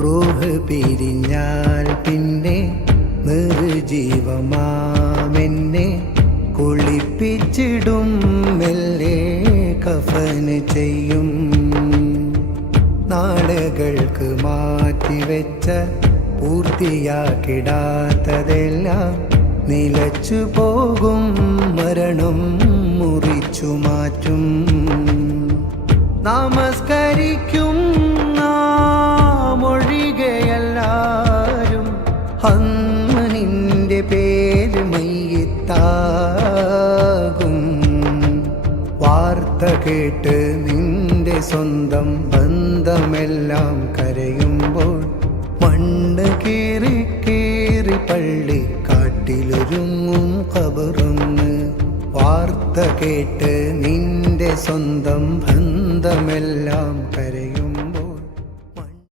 റൂഹ് പിരിഞ്ഞാൽ പിന്നെ നിർജീവമാമെന്നെ കുളിപ്പിച്ചിടും മെല്ലെ കഫന് ചെയ്യും. നാളുകൾക്ക് മാറ്റിവെച്ച പൂർത്തിയാക്കിടാത്തതെല്ലാം നിലച്ചു പോകും, മരണം മുറിച്ചു മാറ്റും. നമസ്കരിക്കും നാമൊഴികെയെല്ലാരും അന്ന് നിന്റെ പേര് മയ്യിത്താകും. വാർത്ത കേട്ട് നിന്റെ സ്വന്തം ബന്ധമെല്ലാം കരയുമ്പോൾ മണ്ണ് കീറി കീറി പള്ളി കാട്ടിലൊരുങ്ങും ഖബറൊന്ന്. വാർത്ത കേട്ട് നിന്റെ സ്വന്തം ബന്ധമെല്ലാം കരയും.